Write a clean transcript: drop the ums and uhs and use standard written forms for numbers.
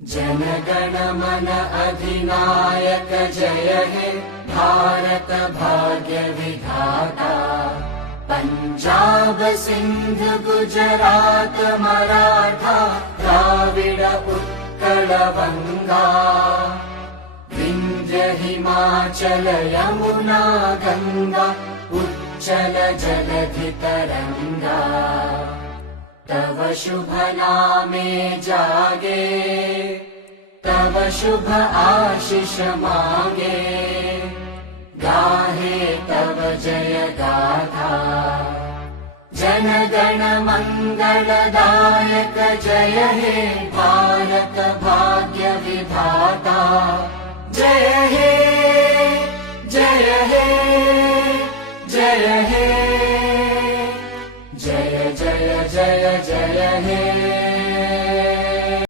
जनगण मन अधिनायक जय हे भारत भाग्य विधाता। पंजाब सिंध गुजरात मराठा द्राविड उत्कल बंगा। विंध्य हिमाचल यमुना गंगा उच्चल जलधि तरंगा। तव शुभ नामे जागे तव शुभ आशीष मांगे। गाहे तव जय गाथा जन गण मंगलदायक जय हे भारत भाग्य